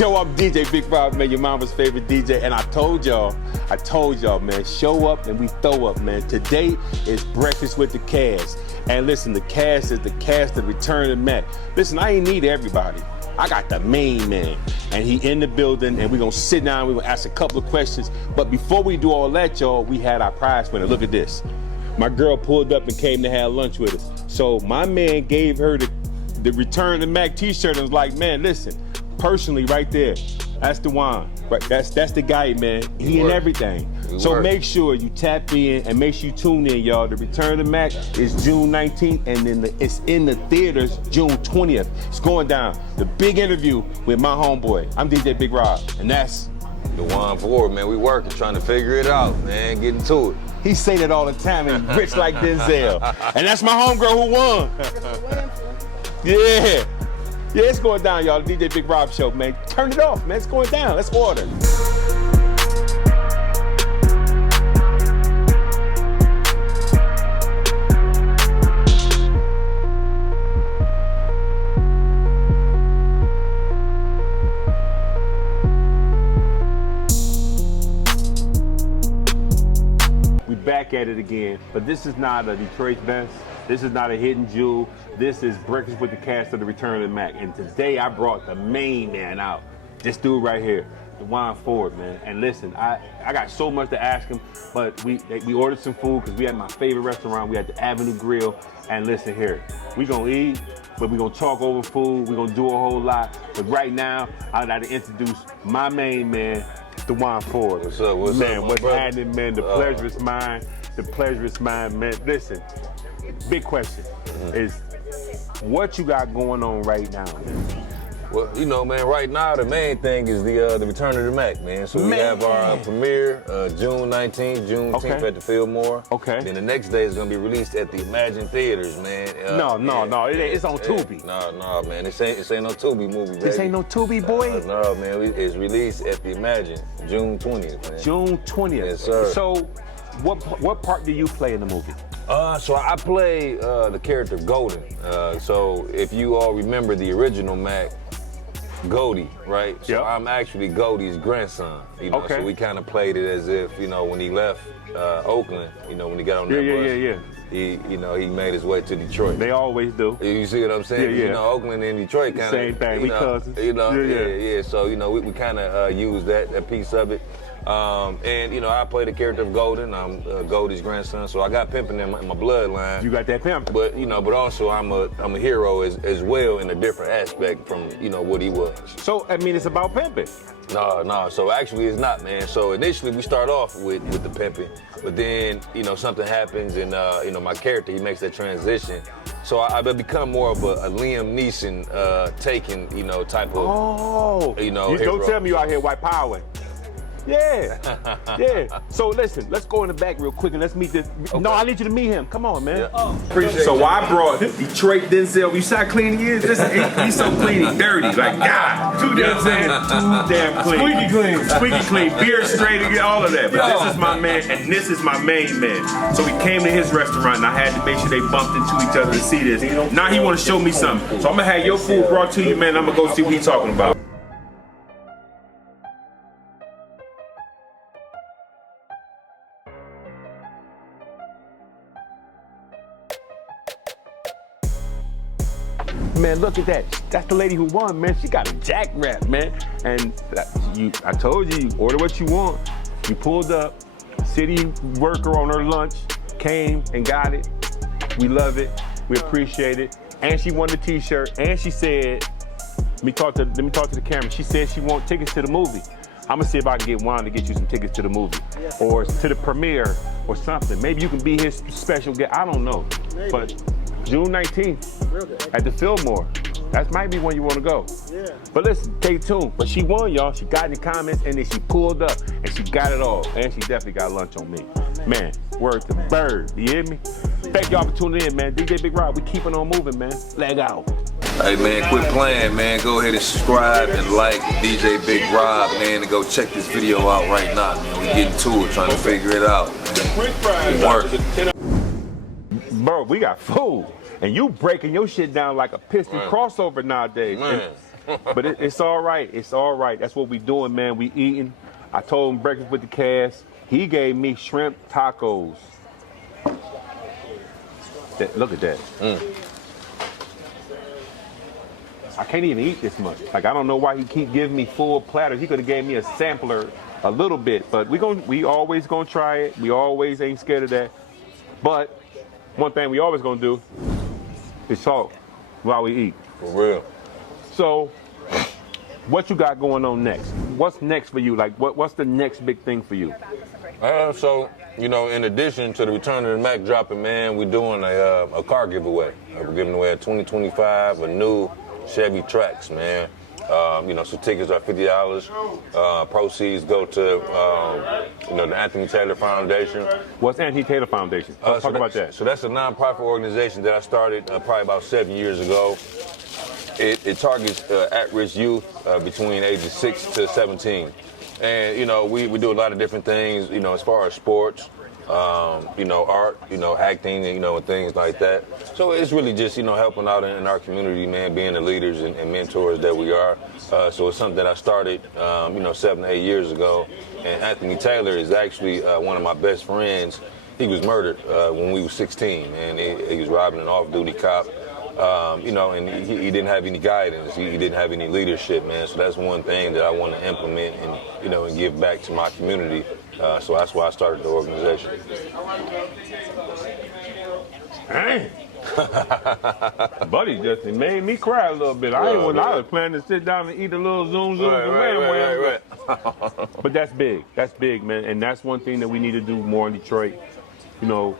Yo, I'm DJ Big Rob, man, your mama's favorite DJ, and I told y'all, man, show up and we throw up, man. Today is Breakfast with the Cast. And listen, the cast is the cast of Return to Mack. Listen, I ain't need everybody. I got the main man, and he in the building, and we're gonna sit down, we're gonna ask a couple of questions. But before we do all that, y'all, we had our prize winner. Look at this. My girl pulled up and came to have lunch with us. So my man gave her the Return to Mack t-shirt and was like, man, listen, personally right there, that's DeJuan. Right, that's the guy, man. He in everything. So make sure you tap in and make sure you tune in, y'all. The Return to Mack is June 19th, and then it's in the theaters June 20th. It's going down. The big interview with my homeboy. I'm DJ Big Rob, and that's DeJuan Ford, man. We working, trying to figure it out, man. Getting to it. He say that all the time, and rich like Denzel. And that's my homegirl who won. Yeah. Yeah, it's going down, y'all. The DJ Big Rob show, man. Turn it off, man. It's going down. Let's order. We back at it again, but this is not a Detroit best. This is not a hidden jewel. This is Breakfast with the Cast of the Return to Mack. And today I brought the main man out. This dude right here, DeJuan Ford, man. And listen, I got so much to ask him, but we ordered some food because we had my favorite restaurant. We had the Avenue Grill. And listen here, we gonna eat, but we gonna talk over food. We gonna do a whole lot. But right now, I'd like to introduce my main man, DeJuan Ford. What's up? What's man, up, what's brother? happening, man? The pleasure is mine. The pleasure is mine, man. Listen, big question is, what you got going on right now, man? Well, you know, man, right now the main thing is the Return to the Mack, man. So we have our premiere June 19th, June 10th at the Fillmore. Okay. Then the next day is gonna be released at the Imagine Theaters, man. No, it's on Tubi. No, man, this ain't no Tubi movie, baby. This ain't no Tubi, boy? No, man, it's released at the Imagine, June 20th, man. June 20th. Yes, sir. So, what part do you play in the movie? So I play the character Golden. So if you all remember the original Mack, Goldie, right? So yep. I'm actually Goldie's grandson. You know, okay. So we kind of played it as if, you know, when he left Oakland, you know, when he got on that bus, he made his way to Detroit. They always do. You see what I'm saying? Yeah. You know, Oakland and Detroit kind of same thing. We cousins. You know, yeah. So you know, we kind of use that piece of it. And you know, I play the character of Golden. I'm Goldie's grandson, so I got pimping in my bloodline. You got that pimping. But you know, but also I'm a hero as well in a different aspect from, you know, what he was. So I mean, it's about pimping. No. So actually, it's not, man. So initially, we start off with the pimping, but then you know something happens, and you know my character, he makes that transition. So I've become more of a Liam Neeson taken, you know, type of you know. You don't hero. tell me you out here white power. Yeah. So listen, let's go in the back real quick and let's meet this. Okay. No, I need you to meet him. Come on, man. Yeah. Appreciate so I brought Detroit Denzel. You see how clean he is? He's so clean, he's dirty. Like, God, too damn clean. Squeaky clean. Beard straight, and all of that. But this is my man, and this is my main man. So we came to his restaurant, and I had to make sure they bumped into each other to see this. Now he want to show me something. So I'm gonna have your food brought to you, man. I'm gonna go see what he's talking about. Man, look at that. That's the lady who won, man. She got a jack wrap, man. And I told you, order what you want. You pulled up, city worker on her lunch, came and got it. We love it, we appreciate it. And she won the t-shirt, and she said, let me talk to the camera. She said she wants tickets to the movie. I'm gonna see if I can get Juan to get you some tickets to the movie, or to the premiere, or something. Maybe you can be his special guest, I don't know. Maybe. But June 19th at the Fillmore. That might be when you want to go. Yeah. But listen, stay tuned. But she won, y'all. She got in the comments, and then she pulled up, and she got it all. And she definitely got lunch on me. Man, word to bird. You hear me? Thank y'all for tuning in, man. DJ Big Rob, we keeping on moving, man. Leg out. Hey, man, quit playing, man. Go ahead and subscribe and like DJ Big Rob, man, and go check this video out right now, man. We getting to it, trying to figure it out, man. It works. Bro, we got food. And you breaking your shit down like a piston crossover nowadays. Man. But it's all right. It's all right. That's what we doing, man. We eating. I told him breakfast with the cast. He gave me shrimp tacos. Look at that. I can't even eat this much. Like, I don't know why he keep giving me full platters. He could have gave me a sampler a little bit, but we always gonna try it. We always ain't scared of that. But one thing we always gonna do is talk while we eat. For real. So, what you got going on next? What's next for you? Like, what's the next big thing for you? So, you know, in addition to the Return of the Mack dropping, man, we're doing a car giveaway. We're giving away a 2025, a new Chevy Trax, man. You know, so tickets are $50. Proceeds go to, you know, the Anthony Taylor Foundation. What's Anthony Taylor Foundation? Let's talk about that. So that's a nonprofit organization that I started probably about 7 years ago. It targets at-risk youth between ages 6 to 17. And, you know, we do a lot of different things, you know, as far as sports, you know, art, you know, acting, you know, and things like that. So it's really just, you know, helping out in our community, man, being the leaders and mentors that we are. So it's something that I started, you know, 7 to 8 years ago. And Anthony Taylor is actually one of my best friends. He was murdered when we were 16, and he was robbing an off-duty cop. You know, and he didn't have any guidance. He didn't have any leadership, man. So that's one thing that I want to implement and, you know, and give back to my community. So that's why I started the organization. Dang. Buddy just made me cry a little bit. I was planning to sit down and eat a little zoom. Right. But that's big. That's big, man. And that's one thing that we need to do more in Detroit. You know,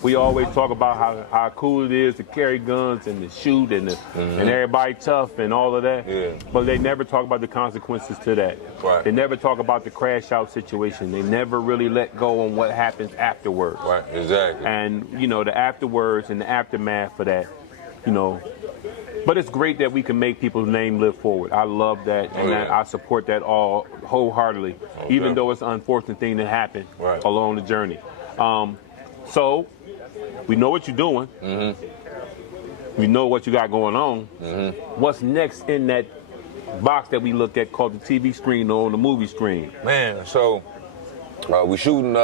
we always talk about how cool it is to carry guns and to shoot and and everybody tough and all of that. Yeah. But they never talk about the consequences to that. Right. They never talk about the crash out situation. They never really let go on what happens afterwards. Right, exactly. And, you know, the afterwards and the aftermath for that, you know. But it's great that we can make people's name live forward. I love that, and I support that all wholeheartedly, even though it's an unfortunate thing that happened along the journey. So, we know what you're doing. We know what you got going on. What's next in that box that we look at called the TV screen or on the movie screen? Man, so we're shooting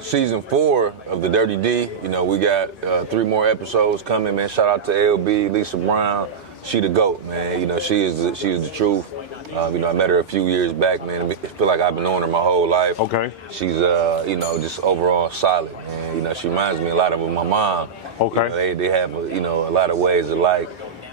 season 4 of The Dirty D. You know, we got 3 more episodes coming, man. Shout out to LB, Lisa Brown. She the GOAT, man. You know, she is the truth. You know, I met her a few years back, man. I feel like I've been knowing her my whole life. Okay. She's, you know, just overall solid, man. You know, she reminds me a lot of my mom. Okay. You know, they have, you know, a lot of ways alike.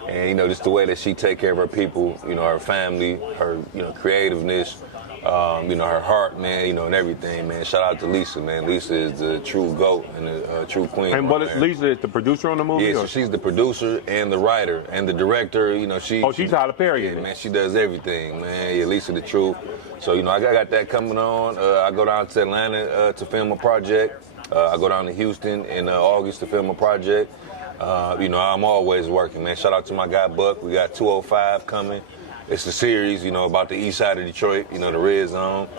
And, you know, just the way that she take care of her people, you know, her family, her, you know, creativeness, you know, her heart, man, you know, and everything, man. Shout out to Lisa, man. Lisa is the true GOAT and the true queen. And Lisa is the producer on the movie? Yeah, so she's the producer and the writer and the director. You know, she's Tyler Perry. Yeah, man, she does everything, man. Yeah, Lisa the truth. So, you know, I got that coming on. I go down to Atlanta to film a project. I go down to Houston in August to film a project. You know, I'm always working, man. Shout out to my guy Buck. We got 205 coming. It's a series, you know, about the east side of Detroit, you know, the red zone.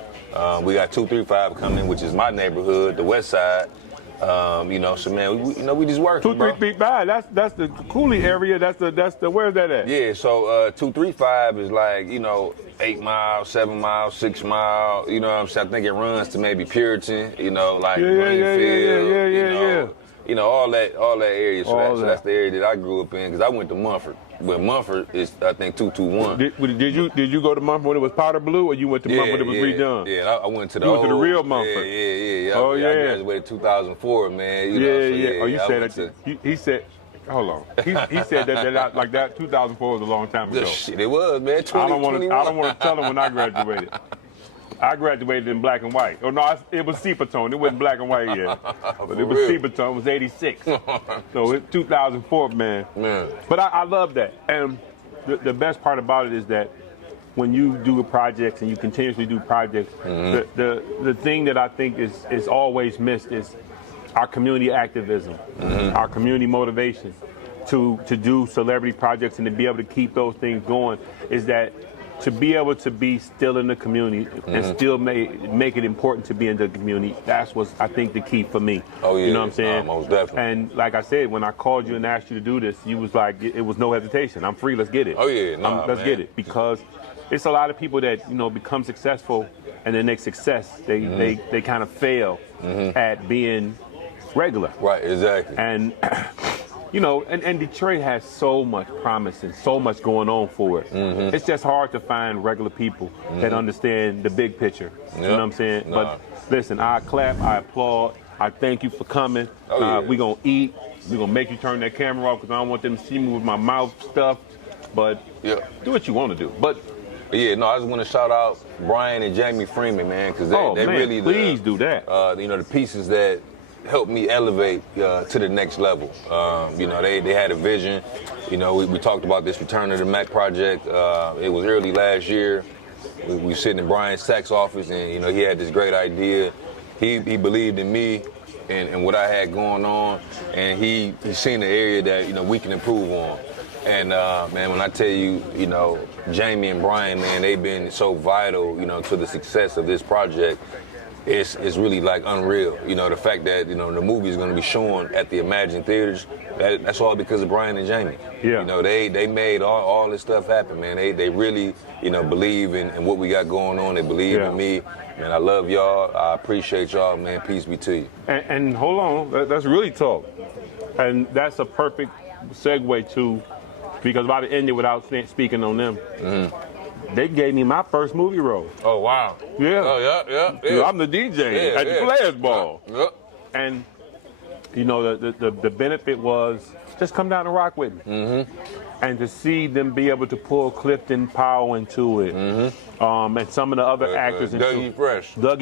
We got 235 coming, which is my neighborhood, the west side. You know, so man, we just working. 235, that's the Cooley area. That's the where's that at? Yeah, so 235 is like, you know, 8 miles, 7 miles, 6 miles. You know what I'm saying? I think it runs to maybe Puritan. You know, like Greenfield. You know, all that area. So that's the area that I grew up in, because I went to Mumford. But Mumford is, I think, 221. Did you go to Mumford when it was powder blue, or you went to Mumford when it was redone? Yeah, I went to the to the real Mumford. Yeah. Oh, yeah. I graduated 2004, man. You know, Oh, you said that. He said. Hold on. He said that like that. 2004 was a long time ago. Shit, it was, man. I don't want to tell him when I graduated. I graduated in black and white. Oh no, it was sepia tone. It wasn't black and white yet, but it was sepia tone. It was '86. So it's 2004, man. But I love that, and the best part about it is that when you do projects and you continuously do projects, the thing that I think is always missed is our community activism, our community motivation to do celebrity projects and to be able to keep those things going. Is that to be able to be still in the community and still make it important to be in the community, that's what's, I think, the key for me. Oh, yeah. You know what I'm saying? Most definitely. And like I said, when I called you and asked you to do this, you was like, it was no hesitation. I'm free, let's get it. Oh, yeah, let's get it. Because it's a lot of people that, you know, become successful, and then their success, they kind of fail at being regular. Right, exactly. And you know, and Detroit has so much promise and so much going on for it. It's just hard to find regular people that understand the big picture. You know what I'm saying? But listen, I clap, I applaud, I thank you for coming. We're going to eat. We're going to make you turn that camera off because I don't want them to see me with my mouth stuffed. But do what you want to do. But yeah, no, I just want to shout out Brian and Jamie Freeman, man, because they really please do that. You know, the pieces that helped me elevate to the next level. You know, they had a vision. You know, we talked about this Return of the Mack project. It was early last year. We were sitting in Brian's tax office, and you know, he had this great idea. He believed in me and what I had going on, and he seen the area that, you know, we can improve on. And man, when I tell you, you know, Jamie and Brian, man, they've been so vital, you know, to the success of this project. It's really like unreal. You know, the fact that, you know, the movie is going to be shown at the Imagine Theaters, that's all because of Brian and Jamie. Yeah. You know, they made all this stuff happen, man. They really, you know, believe in what we got going on. They believe in me. Man, I love y'all. I appreciate y'all, man. Peace be to you. And hold on, that's really talk. And that's a perfect segue to, because about to end it without speaking on them. They gave me my first movie role. Oh, wow. Yeah. Oh, yeah. I'm the DJ at the Players Ball. Yeah. And, you know, the benefit was just come down and rock with me. And to see them be able to pull Clifton Powell into it. And some of the other actors. Dougie Fresh. Well,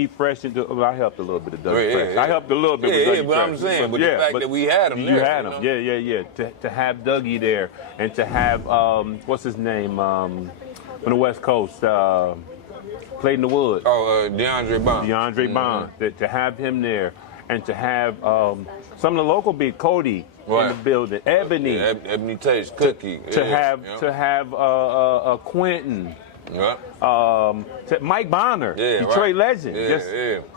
I helped a little bit of Dougie Fresh. I helped a little bit with Dougie Fresh. But I'm saying, but the fact that we had him there. You had him. Yeah. To have Dougie there and to have, what's his name? On the West Coast, played in the Woods. Oh, DeAndre Bond. DeAndre Bond. To have him there, and to have some of the local beat, Cody in the building, Ebony. Ebony Taste, Cookie. To have Quentin. Mike Bonner, Detroit legend.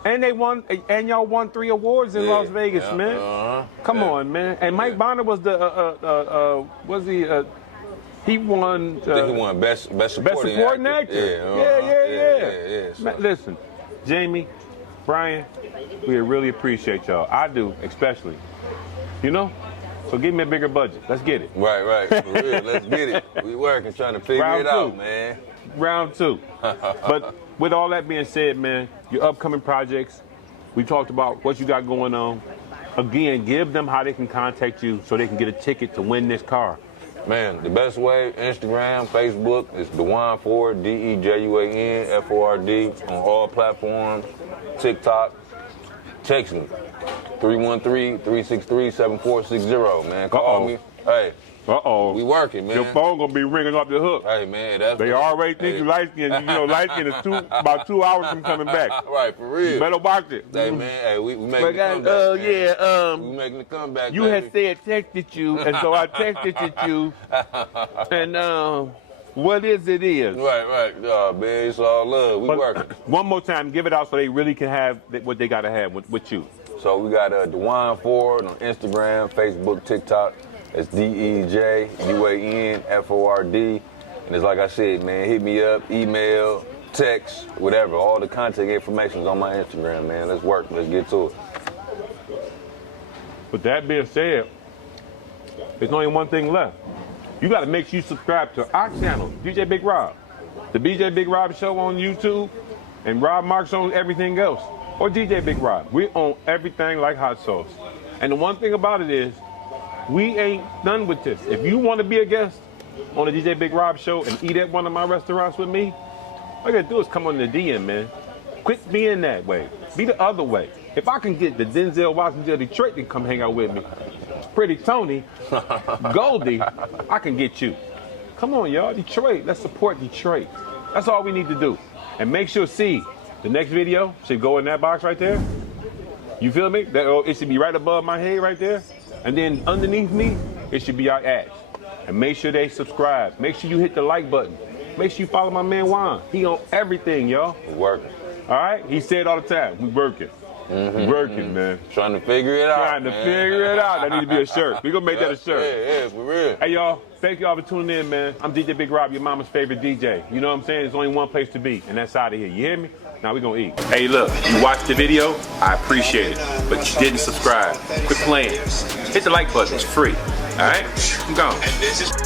And they won, and y'all won 3 awards in Las Vegas, man. Come on, man. And Mike Bonner was he won. I think he won best supporting actor. Yeah. Listen, Jamie, Brian, we really appreciate y'all. I do, especially. You know, so give me a bigger budget. Let's get it. Right. For real, let's get it. We working, trying to figure it out, man. Round 2. But with all that being said, man, your upcoming projects. We talked about what you got going on. Again, give them how they can contact you so they can get a ticket to win this car. Man, the best way, Instagram, Facebook, is DeJuan Ford, DeJuan Ford, on all platforms, TikTok. Text me, 313-363-7460, man. Call me. Hey. We working, man. Your phone gonna be ringing off the hook. Hey, man, that's they already think you light skin. You know, light skin is about 2 hours from coming back. Right, for real. You better watch it. Hey, man, we making the comeback. We making the comeback. You had said texted you, and so I texted you. And what is it is. Right. Man, it's all love. We working. One more time, give it out so they really can have what they gotta have with you. So we got DeJuan Ford on Instagram, Facebook, TikTok. It's DeJuan Ford. And it's like I said, man, hit me up, email, text, whatever. All the contact information is on my Instagram, man. Let's work. Let's get to it. With that being said, there's only one thing left. You got to make sure you subscribe to our channel, DJ Big Rob. The BJ Big Rob Show on YouTube, and Rob Marks on everything else. Or DJ Big Rob. We own everything like hot sauce. And the one thing about it is, we ain't done with this. If you want to be a guest on the DJ Big Rob Show and eat at one of my restaurants with me, all you gotta do is come on the DM, man. Quit being that way. Be the other way. If I can get the Denzel Washington of Detroit to come hang out with me, Pretty Tony, Goldie, I can get you. Come on, y'all. Detroit. Let's support Detroit. That's all we need to do. And make sure, see, the next video should go in that box right there. You feel me? It should be right above my head right there. And then underneath me, it should be our ads. And make sure they subscribe. Make sure you hit the like button. make sure you follow my man Juan. He on everything, y'all. We working. All right? He said all the time, we working. We working, man. Trying to figure it out. Trying to figure it out. That need to be a shirt. We gonna make that a shirt. Yeah, for real. Hey, y'all. Thank y'all for tuning in, man. I'm DJ Big Rob, your mama's favorite DJ. You know what I'm saying? There's only one place to be, and that's out of here. You hear me? Now we gonna eat. Hey, look, you watched the video, I appreciate it, but you didn't subscribe. Quit playing. Hit the like button, it's free. All right? I'm gone.